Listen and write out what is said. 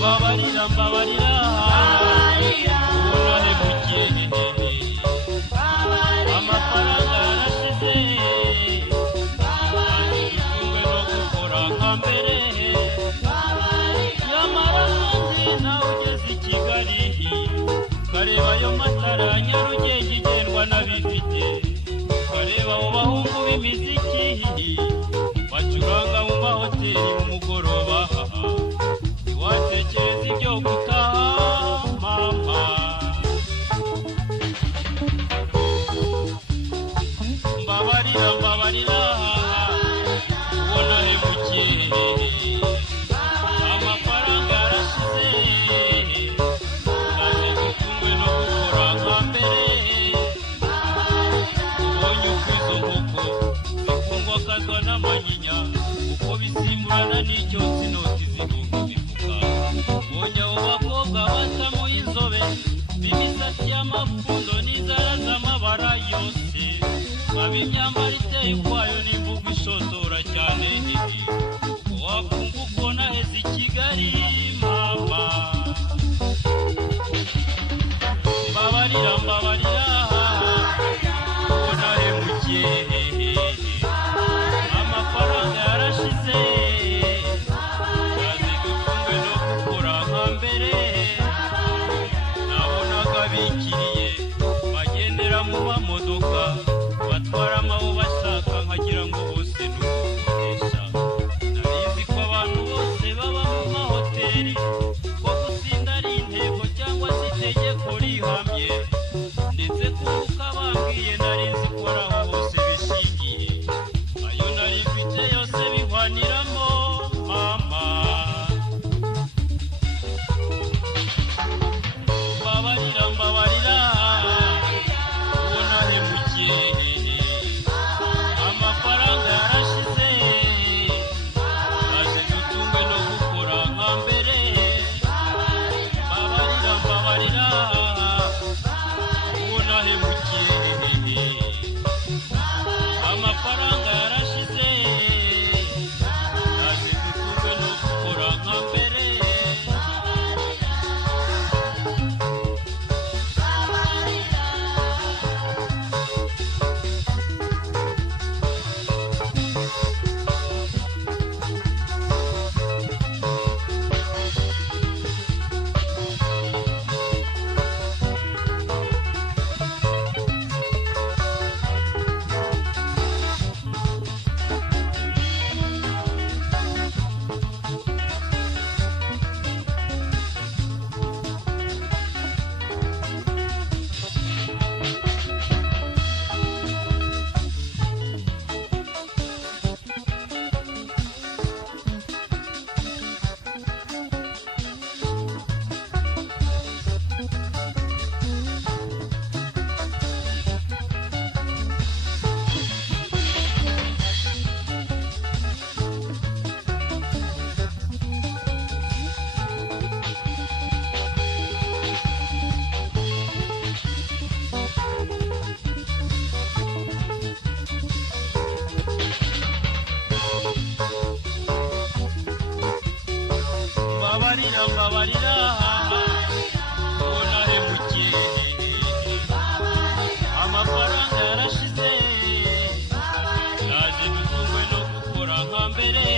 Mbabarira mbabarira ubona hemukiye amafaranga yarashize icyumwe no gukora nka mbere nyamara nzi nawe ugeze i Kigali ukareba ayo matara Nyarugenge igendwa n'abifite ukareba abo bahungu b'imiziki bacuranga mu mahoteli umugoroba watekereza ibyo gutaha mama mbabarira mbabarira ubona hemukiye amafaranga yarashize naje gutungwe no gukora nka mbere ubonye uko izo nkoko zikundwa akazwa n'amanyinya uko bisimburana n'icyo sinoti zibunga ubonye abo bakobwa basamo inzobe b'imisatsi y'amapfundo n'inzara z'amabara yose aba imyambaro iteye ukwayo n'imvugo ishotora cyane wakumva uko naheze i Kigali mama mbabarira mbabarira ubona hemukiye amafaranga yarashize bikiriye bagendera mu mamodoka batwara amabo bashaka nkagira ngo bose n'ukoresha narizi ko abantu bose baba mu mahoteli ko gusinda ari intego cyangwa se itegeko rihamye ndetse kuko bambwiye narizi ko aho bose bishingiye ayo nari mfite yose bihwaniramo mama mbabarira mbabarira ubona hemukiye amafaranga yarashize naje gutungwe no gukora nka mbere mbabarira mbabarira ubona hemukiye amafaranga yarashize naje gutungwe no gukora nka mbere mbabarira mbabarira ubona hemukiye amafaranga yarashize naje gutungwe no gukora nka mbere